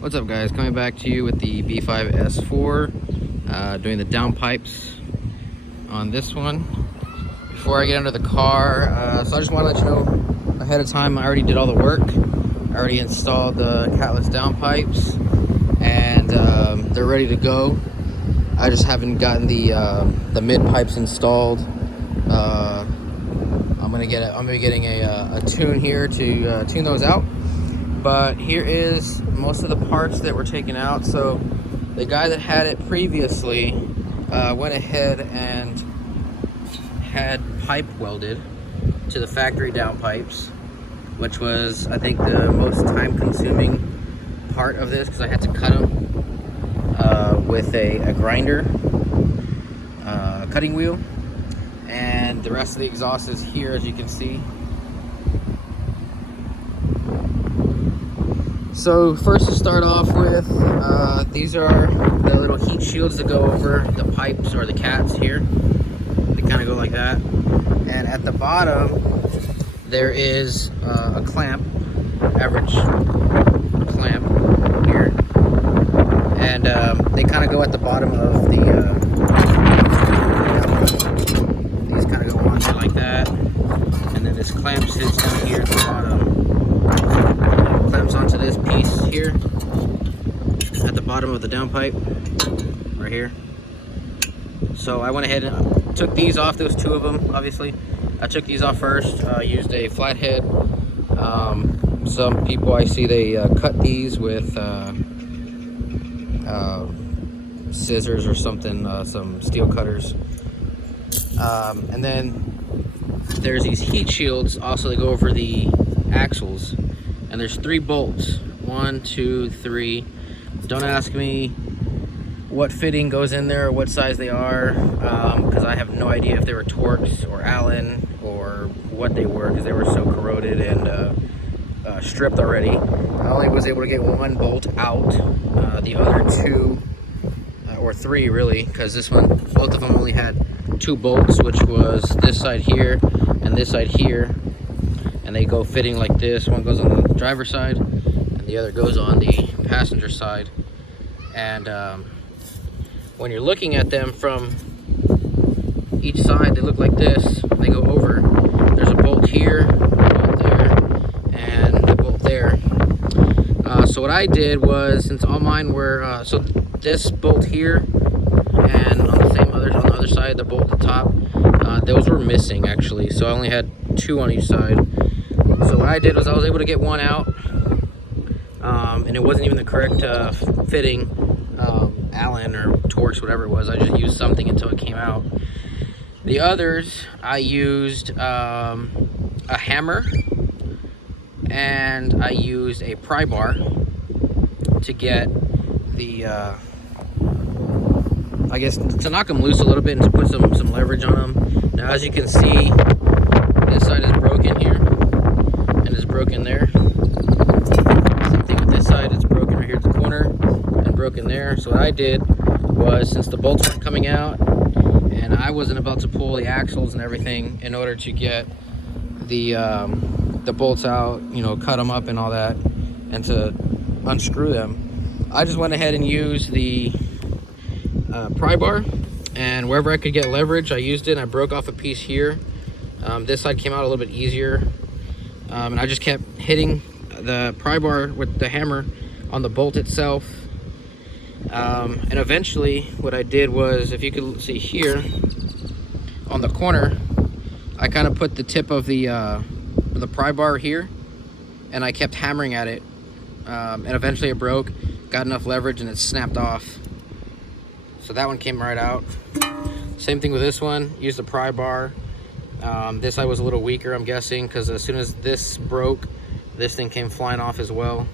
What's up, guys? Coming back to you with the B5 S4, doing the downpipes on this one. Before I get under the car, so I just want to let you know ahead of time, I already did all the work. I already installed the Catless downpipes, and they're ready to go. I just haven't gotten the mid pipes installed. I'm gonna be getting a tune here to tune those out. But here is most of the parts that were taken out. So the guy that had it previously went ahead and had pipe welded to the factory downpipes, which was, I think, the most time-consuming part of this, because I had to cut them with a grinder, cutting wheel, and the rest of the exhaust is here, as you can see. So first, to start off with, these are the little heat shields that go over the pipes, or the cats here. They kind of go like that. And at the bottom, there is a clamp, average clamp here. And they kind of go at the bottom of the, these kind of go on there like that. And then this clamp sits down here at the bottom. Clamps onto this piece here at the bottom of the downpipe, right here. So I went ahead and took these off. There was two of them, obviously. I took these off first. Used a flathead. Some people I see, they cut these with scissors or something, some steel cutters. And then there's these heat shields also that go over the axles. And there's 3 bolts, 1, 2, 3. Don't ask me what fitting goes in there or what size they are, because I have no idea if they were Torx or Allen or what they were, because they were so corroded and stripped already. I only was able to get 1 bolt out, the other 2, or 3 really, because this one, both of them only had 2 bolts, which was this side here and this side here. And they go fitting like this. One goes on the driver's side and the other goes on the passenger side. And when you're looking at them from each side, they look like this. They go over. There's a bolt here, a bolt there, and a bolt there. So what I did was, since all mine were, so this bolt here and on the other side, the bolt at the top, those were missing actually. So I only had 2 on each side. So what I did was I was able to get 1 out, and it wasn't even the correct fitting, Allen or Torx, whatever it was. I just used something until it came out. The others, I used a hammer, and I used a pry bar to get the, I guess, to knock them loose a little bit and to put some leverage on them. Now, as you can see, this side is broken here. Broken there. Same thing with this side, it's broken right here at the corner and broken there. So what I did was, since the bolts weren't coming out and I wasn't about to pull the axles and everything in order to get the bolts out, you know, cut them up and all that, and to unscrew them, I just went ahead and used the pry bar, and wherever I could get leverage, I used it. And I broke off a piece here. This side came out a little bit easier. And I just kept hitting the pry bar with the hammer on the bolt itself. And eventually what I did was, if you could see here on the corner, I kind of put the tip of the pry bar here, and I kept hammering at it. And eventually it broke, got enough leverage, and it snapped off. So that one came right out. Same thing with this one, used the pry bar. This side was a little weaker, I'm guessing, because as soon as this broke, this thing came flying off as well.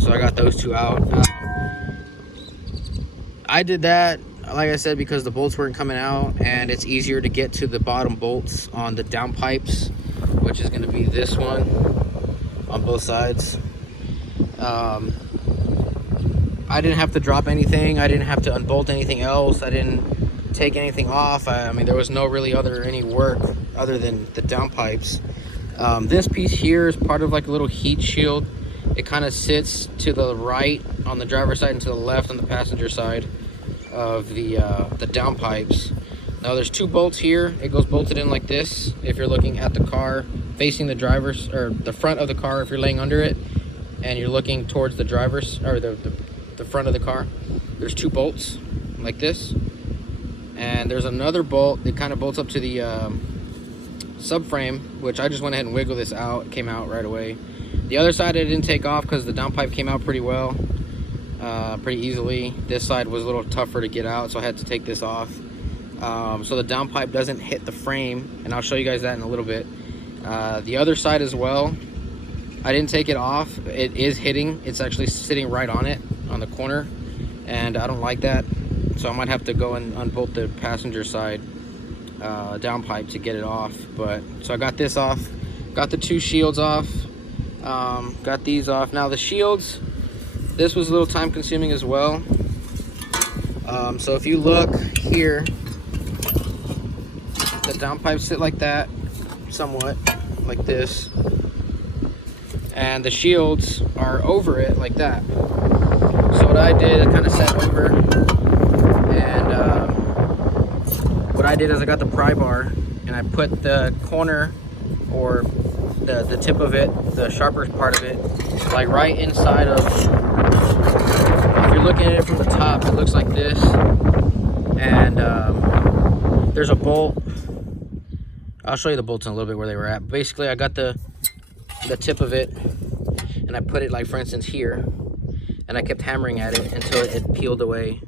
So I got those 2 out. I did that, like I said, because the bolts weren't coming out, and it's easier to get to the bottom bolts on the downpipes, which is going to be this one on both sides. I didn't have to drop anything. I didn't have to unbolt anything else. I didn't take anything off. I mean, there was no really any work other than the downpipes. This piece here is part of like a little heat shield it kind of sits to the right on the driver's side and to the left on the passenger side of the downpipes. Now there's 2 bolts here. It goes bolted in like this if you're looking at the car facing the driver's, or the front of the car if you're laying under it and you're looking towards the driver's, or the front of the car. There's 2 bolts like this, and there's another bolt that kind of bolts up to the subframe, which I just went ahead and wiggled this out. It came out right away. The other side I didn't take off because the downpipe came out pretty well, pretty easily. This side was a little tougher to get out, so I had to take this off. So the downpipe doesn't hit the frame, and I'll show you guys that in a little bit. The other side as well, I didn't take it off. It is hitting. It's actually sitting right on it, on the corner, and I don't like that. So I might have to go and unbolt the passenger side downpipe to get it off. But so I got this off, got the 2 shields off, got these off. Now the shields, this was a little time consuming as well. So if you look here, the downpipes sit like that, somewhat like this, and the shields are over it like that. So what I did, I kind of sat over, and what I did is I got the pry bar and I put the corner, or the tip of it, the sharper part of it, like right inside of, if you're looking at it from the top, it looks like this, and there's a bolt. I'll show you the bolts in a little bit where they were at. Basically, I got the tip of it and I put it, like for instance here, and I kept hammering at it until it peeled away.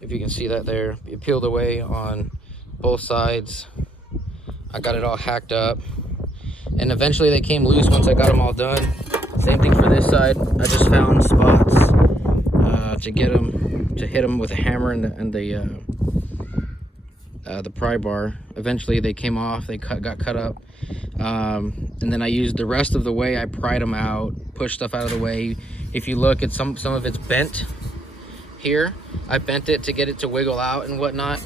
If you can see that there, it peeled away on both sides. I got it all hacked up, and eventually they came loose once I got them all done. Same thing for this side. I just found spots to get them, to hit them with a hammer and the pry bar. Eventually they came off, they got cut up, and then I used the rest of the way. I pried them out, pushed stuff out of the way. If you look at some of it's bent here, I bent it to get it to wiggle out and whatnot.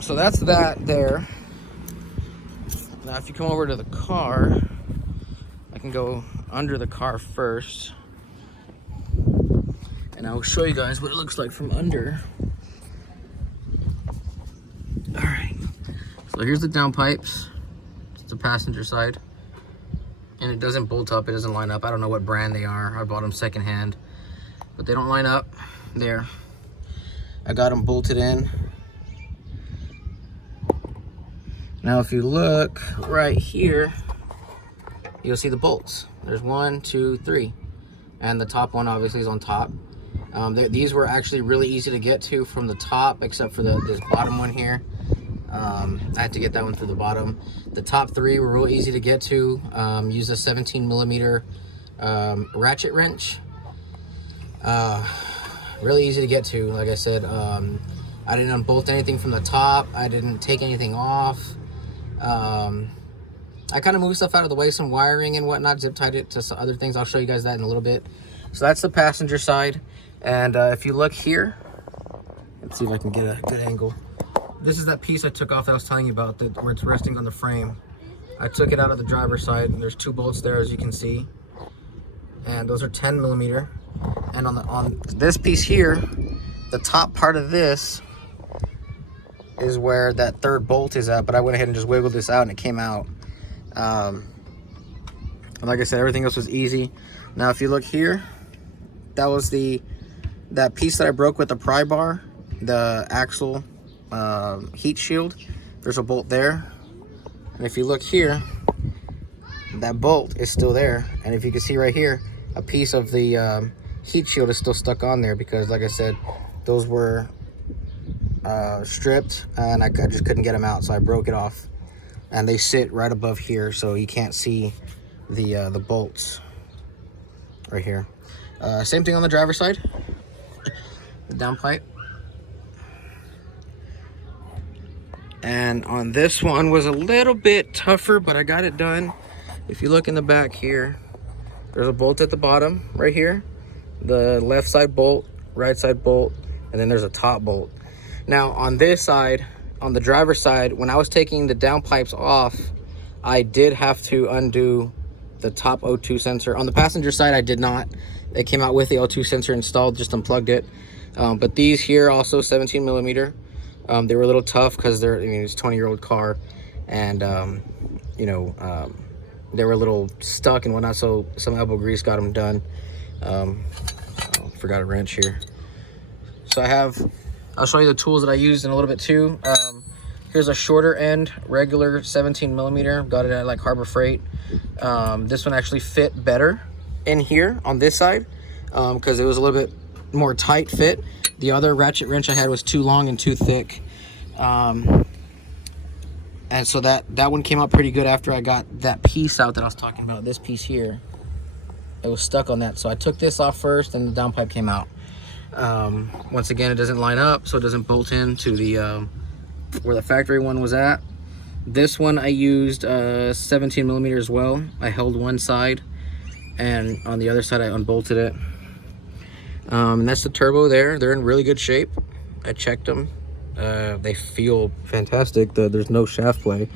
So that's that there. Now if you come over to the car, I can go under the car first, and I'll show you guys what it looks like from under. All right, so here's the downpipes. It's the passenger side, and it doesn't bolt up, it doesn't line up. I don't know what brand they are. I bought them secondhand, but they don't line up there. I got them bolted in. Now if you look right here, you'll see the bolts. There's 1, 2, 3, and the top one obviously is on top. These were actually really easy to get to from the top, except for this bottom one here. I had to get that one through the bottom. The top 3 were real easy to get to. Use a 17mm ratchet wrench. Really easy to get to. Like I said, I didn't unbolt anything from the top. I didn't take anything off. I kind of moved stuff out of the way, some wiring and whatnot, zip tied it to some other things. I'll show you guys that in a little bit. So that's the passenger side. And if you look here, let's see if I can get a good angle. This is that piece I took off that I was telling you about, that where it's resting on the frame. I took it out of the driver's side, and there's 2 bolts there, as you can see, and those are 10mm. And on this piece here, the top part of this is where that 3rd bolt is at, but I went ahead and just wiggled this out and it came out. Like I said, everything else was easy. Now if you look here, that was that piece that I broke with the pry bar, the axle heat shield. There's a bolt there, and if you look here, that bolt is still there. And if you can see right here, a piece of the heat shield is still stuck on there, because like I said, those were stripped and I just couldn't get them out, so I broke it off, and they sit right above here, so you can't see the bolts right here. Same thing on the driver's side, the downpipe. And on this one was a little bit tougher, but I got it done. If you look in the back here, there's a bolt at the bottom right here, the left side bolt, right side bolt, and then there's a top bolt. Now on this side, on the driver's side, when I was taking the downpipes off, I did have to undo the top O2 sensor. On the passenger side, I did not. They came out with the O2 sensor installed, just unplugged it. But these here also 17 millimeter. They were a little tough because they're, I mean, it's a 20-year-old car, and you know, they were a little stuck and whatnot. So some elbow grease got them done. Forgot a wrench here. So I'll show you the tools that I used in a little bit too. Here's a shorter end, regular 17 millimeter. Got it at like Harbor Freight. This one actually fit better in here on this side because it was a little bit more tight fit. The other ratchet wrench I had was too long and too thick. And so that one came out pretty good after I got that piece out that I was talking about. This piece here, it was stuck on that. So I took this off first and the downpipe came out. Once again, it doesn't line up, so it doesn't bolt into the where the factory one was at. This one I used 17 millimeter as well. I held one side, and on the other side I unbolted it. And that's the turbo there. They're in really good shape. I checked them. They feel fantastic. There's no shaft play.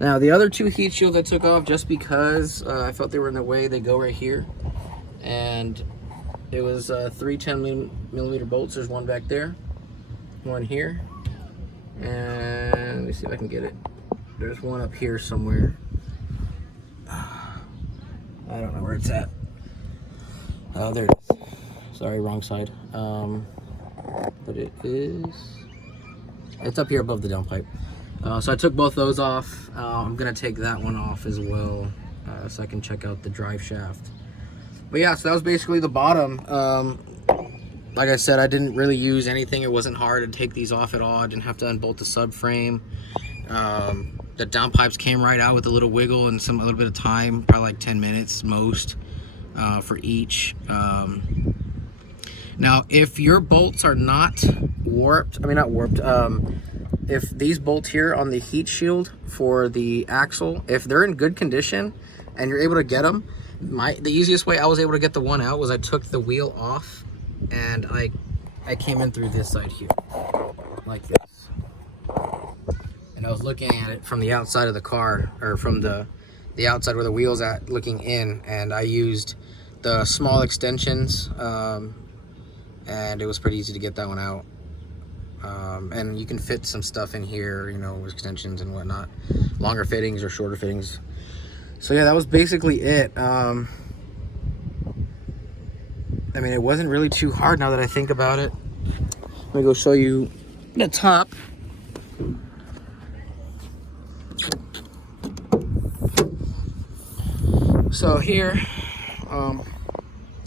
Now the other two heat shields I took off just because I felt they were in the way. They go right here, and it was 3 10 millimeter bolts. There's one back there, one here, and let me see if I can get it. There's one up here somewhere. I don't know where it's at. Oh, there it is. Sorry, wrong side. But it's up here above the downpipe. So I took both those off. I'm gonna take that one off as well, so I can check out the drive shaft. But yeah, so that was basically the bottom. Like I said, I didn't really use anything. It wasn't hard to take these off at all. I didn't have to unbolt the subframe. The downpipes came right out with a little wiggle and a little bit of time, probably like 10 minutes most for each. Now, if your bolts are not warped, if these bolts here on the heat shield for the axle, if they're in good condition and you're able to get them, the easiest way I was able to get the one out was I took the wheel off and I came in through this side here, like this. And I was looking at it from the outside of the car, or from the outside where the wheel's at, looking in, and I used the small extensions, and it was pretty easy to get that one out. And you can fit some stuff in here, you know, with extensions and whatnot, longer fittings or shorter fittings. So yeah, that was basically it. I mean, it wasn't really too hard now that I think about it. Let me go show you the top. So here, all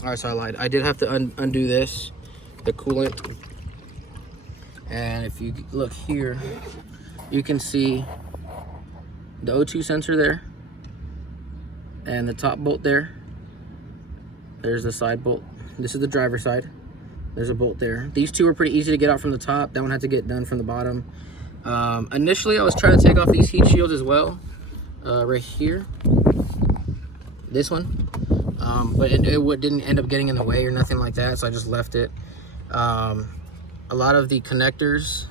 right, so I lied. I did have to undo this, the coolant. And if you look here, you can see the O2 sensor there, and the top bolt there. There's the side bolt. This is the driver's side. There's a bolt there. These two are pretty easy to get out from the top. That one had to get done from the bottom. Initially, I was trying to take off these heat shields as well, right here. This one, but it didn't end up getting in the way or nothing like that, so I just left it. A lot of the connectors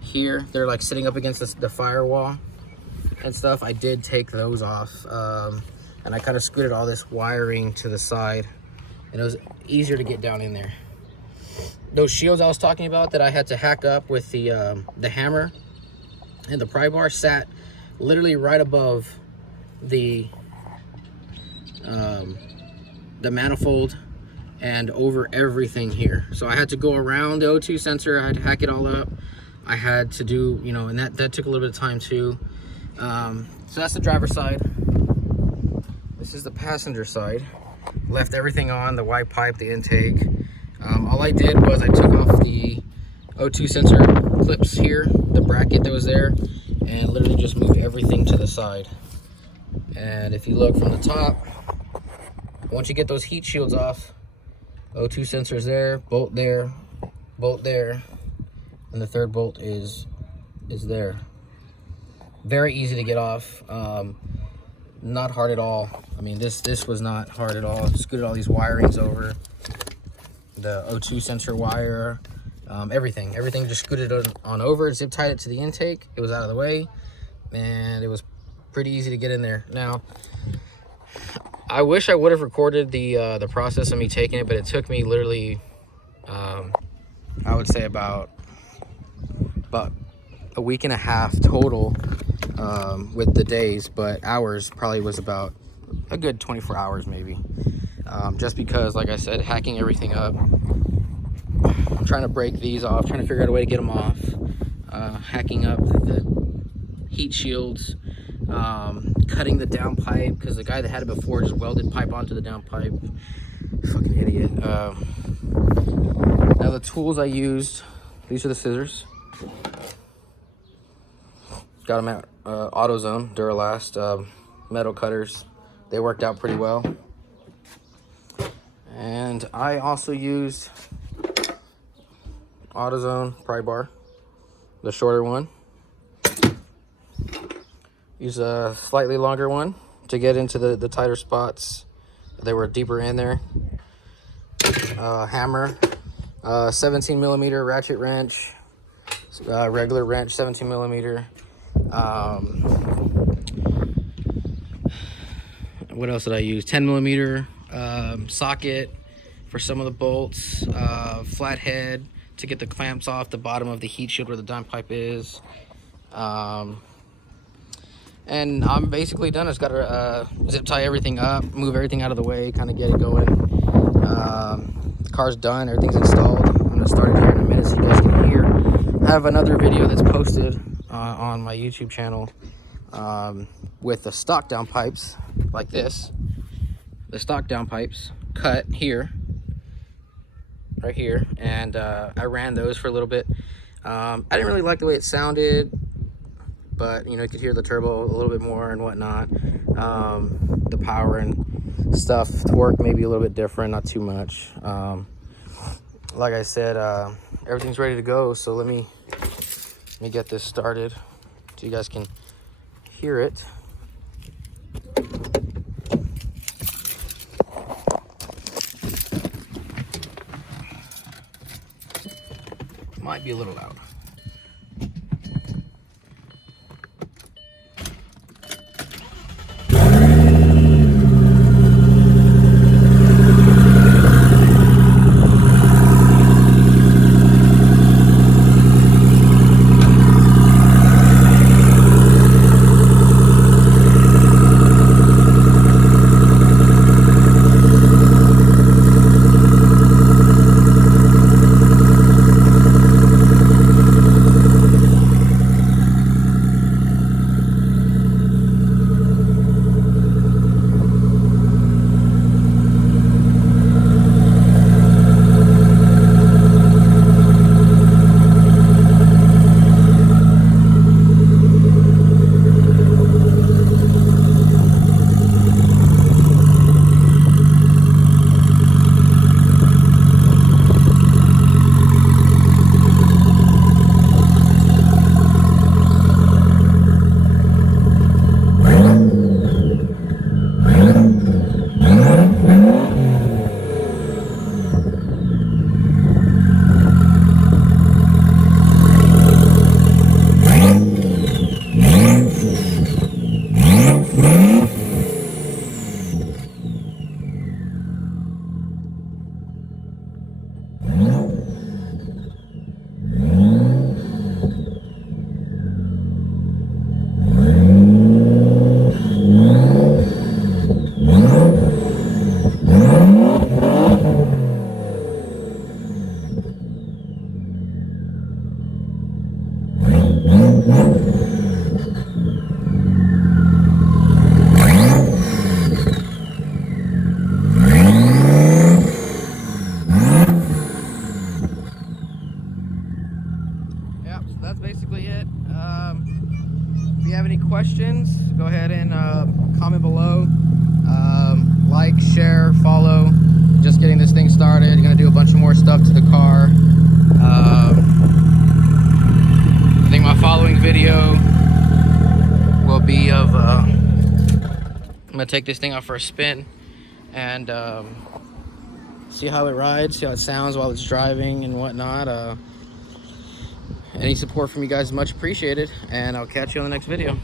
here, they're like sitting up against the firewall and stuff. I did take those off, and I kind of scooted all this wiring to the side, and it was easier to get down in there. Those shields I was talking about that I had to hack up with the hammer and the pry bar sat literally right above the manifold and over everything here. So I had to go around the O2 sensor. I had to hack it all up. I had to do, you know, and that took a little bit of time too. So that's the driver's side. This is the passenger side. Left everything on, the Y pipe, the intake. All I did was I took off the O2 sensor clips here, the bracket that was there, and literally just moved everything to the side. And if you look from the top, once you get those heat shields off, O2 sensors there, bolt there, and the third bolt is there. Very easy to get off. Not hard at all. I mean, this was not hard at all. Scooted all these wirings over, the O2 sensor wire, everything just scooted on over, zip tied it to the intake. It was out of the way, and it was pretty easy to get in there. Now, I wish I would have recorded the process of me taking it, but it took me literally, I would say about a week and a half total, with the days, but hours probably was about a good 24 hours maybe. Just because, like I said, hacking everything up, trying to break these off, trying to figure out a way to get them off, hacking up the heat shields, cutting the downpipe, because the guy that had it before just welded pipe onto the downpipe. Fucking idiot. Now the tools I used, these are the scissors. Got them at AutoZone, Duralast, metal cutters. They worked out pretty well. And I also used AutoZone pry bar, the shorter one. Use a slightly longer one to get into the tighter spots. They were deeper in there. Hammer, 17 millimeter ratchet wrench, regular wrench, 17 millimeter. What else did I use? 10 millimeter socket for some of the bolts, flathead to get the clamps off the bottom of the heat shield where the downpipe is. And I'm basically done. I just got to zip tie everything up, move everything out of the way, kind of get it going. The car's done, everything's installed. I'm going to start it here in a minute so you guys can hear. I have another video that's posted on my YouTube channel with the stock downpipes like this. The stock downpipes cut here, right here, and I ran those for a little bit. I didn't really like the way it sounded, but you know, you could hear the turbo a little bit more and whatnot. The power and stuff, torque maybe a little bit different, not too much. Like I said, everything's ready to go, so let me get this started so you guys can hear it. Might be a little loud. That's basically it. If you have any questions, go ahead and comment below. Like, share, follow. Just getting this thing started. Gonna do a bunch of more stuff to the car. I think my following video will be of I'm gonna take this thing out for a spin and see how it rides, see how it sounds while it's driving and whatnot. Any support from you guys is much appreciated, and I'll catch you on the next video.